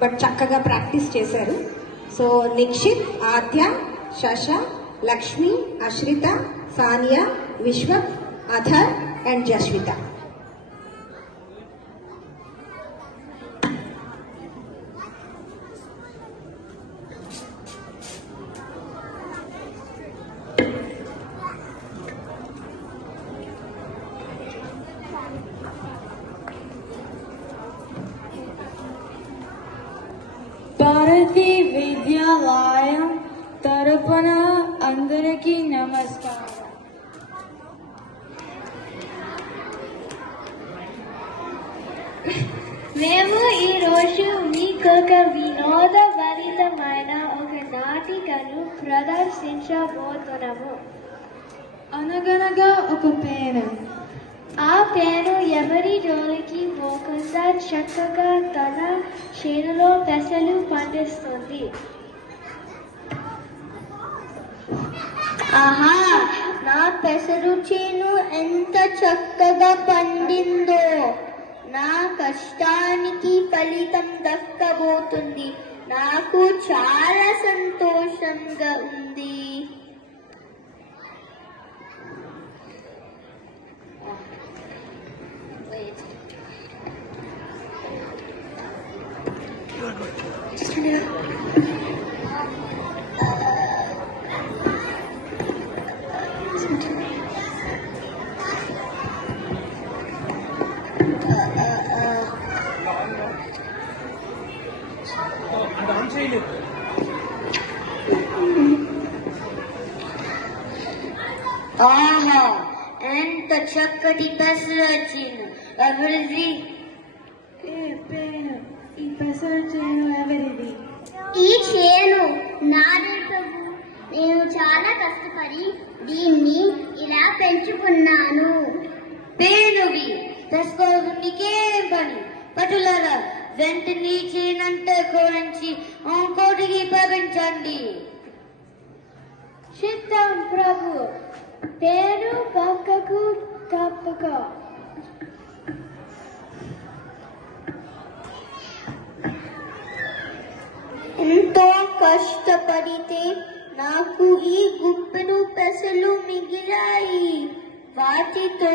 But చక్కగా practice చేశారు. So Nikshith, Aadya, Shasha, Lakshmi, Ashritha, Sania, Vishwak, Athar and Jaswitha. Bharati Vidyalayam తరపున అందరికీ నమస్కారం. మేము ఈరోజు మీకొక వినోదభరితమైన ఒక నాటికను ప్రదర్శించబోతున్నాము. అనగనగా ఒక పేను. ఆ పేను ఎవరి జోలికి పోకుండా చక్కగా తన చేనులో పెసలు పండిస్తుంది. ఆహా, నా పెసరు చేను ఎంత చక్కగా పండిందో. నా కష్టానికి ఫలితం దక్కబోతుంది. నాకు చాలా సంతోషంగా ఉంది. ఆహా, ఎంత చక్కటి పెసరచేను. ఎవరిది? ఈ పెసరు చేను ఎవరిది? ఈ చేను నాదే ప్రభు. నేను చాలా కష్టపడి దీన్ని ఇలా పెంచుకున్నాను. పేనువి తెసుకోవడానికేం పని? పటులరా, వెంటనే చేనంతా కోరించి ఇంకోటికి పంపించండి. చిత్తం ప్రభు. పేరు పక్కకు తప్పక. ఎంతో కష్టపడితే నాకు ఈ గుప్పెడు పెసలు మిగిలాయి. వాటితో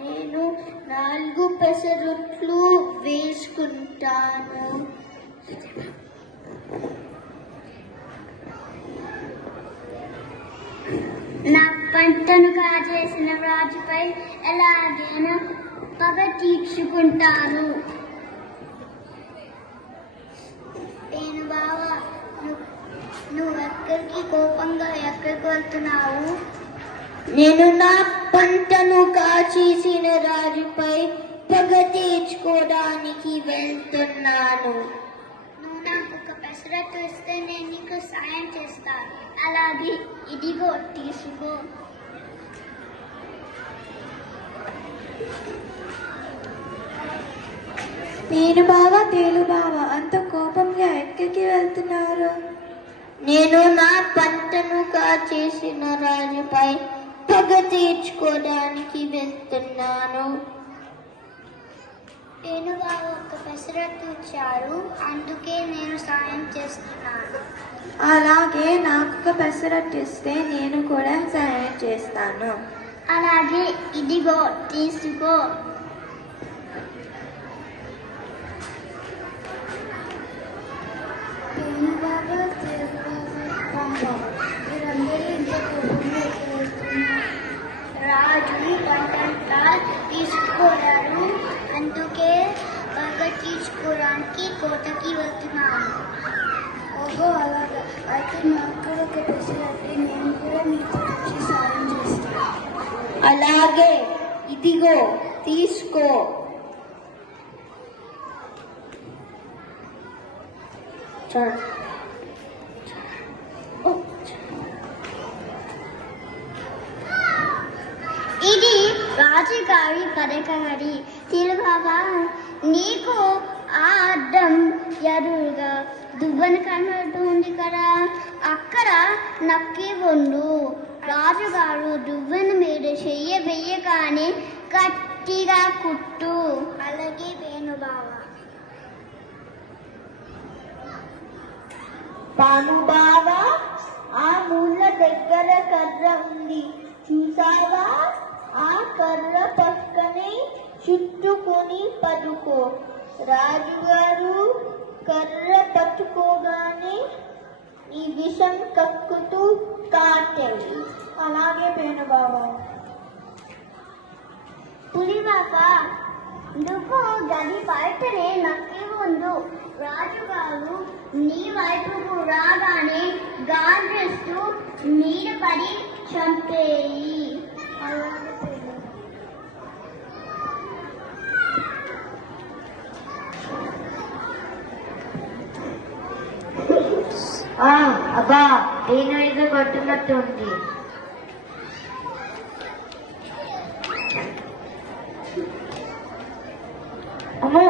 నేను 4 పెసరట్లు వేసుకుంటాను. నా పంటను కాజేసిన రాజుపై ఎలాగైనా పగ తీర్చుకుంటాను. నేను బావా, నువ్వు ఎక్కడికి కోపంగా ఎక్కడికి వెళ్తున్నావు? నేను నా పంటను కాచేసిన రాజుపై పగ తీర్చుకోవడానికి వెళ్తున్నాను. నువ్వు నాకు ఒక పెసరట్టు ఇస్తే నేను నీకు సాయం చేస్తాను. అలాగే, ఇదిగో తీసుకో. నేను బావా, తేలు బావా, అంత కోపంగా ఎక్కడికి వెళ్తున్నారు? నేను నా పంటను కాచేసిన రాజుపై పగ తీర్చుకోవడానికి వెళ్తున్నాను. నేను బాబు ఒక పెసరట్టు ఇచ్చారు, అందుకే నేను సాయం చేస్తున్నాను. అలాగే, నాకు ఒక పెసరట్టు ఇస్తే నేను కూడా సాయం చేస్తాను. అలాగే, ఇదిగో తీసుకో. రాజు పంటంతా తీసుకోరారు, అందుకే పగ తీసుకోవడానికి కోటకి వెళ్తున్నాను. ఓహో, అలాగా. అయితే నాకు కూడా ఒక పెసరట్టు, నేను కూడా మీతో వచ్చి సాయం చేస్తాను. అలాగే, ఇదిగో తీసుకో. ఇది రాజుగారి పథకమడి. తిరుబాబా, నీకు ఆ అద్దం ఎదురుగా దువ్వెన కనబడుతుంది కదా, అక్కడ నక్కి ఉండు. రాజుగారు దువ్వెన మీద చెయ్య వెయ్యగానే గట్టిగా కుట్టు. అలాగే వేణుబావ. భానుబావ ఆ మూల దగ్గర కర్ర ఉంది చూసావా? ఆ కర్ర పక్కనే చుట్టుకొని పడుకో. రాజుగారు కర్ర పట్టుకోగానే ఈ విషం కక్కుతూ కాటేవి. అలాగే పేను బాబా. పులి బాబా నువ్వు గది బయటనే నక్కి ఉండు. రాజుగారు నీ వైపుకు రాగానే గాజేస్తూ మీద పడి చంపేయి. అబ్బా నేను ఏదో కొట్టున్నట్టుంది. అమ్మో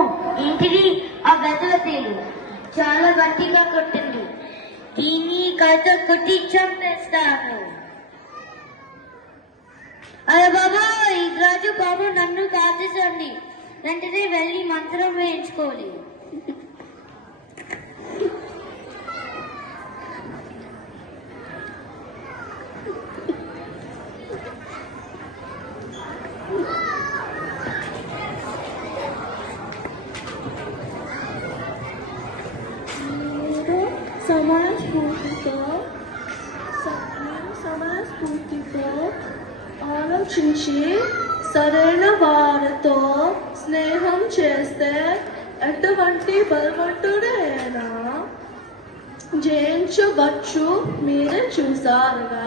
ఏంటిది? ఆ గదల తేలు చాలా గట్టిగా కొట్టింది. దీన్ని కథ కొట్టి చంపేస్తాను. అరే బాబా ఈ రాజు బాబు నన్ను కాచేసండి. వెంటనే వెళ్ళి మంత్రం వేయించుకోవాలి. సమయస్ఫూర్తితో ఆలోచించి సరైన వారితో స్నేహం చేస్తే ఎటువంటి బలవంతుడైనా జయించవచ్చు. మీరే చూసారుగా.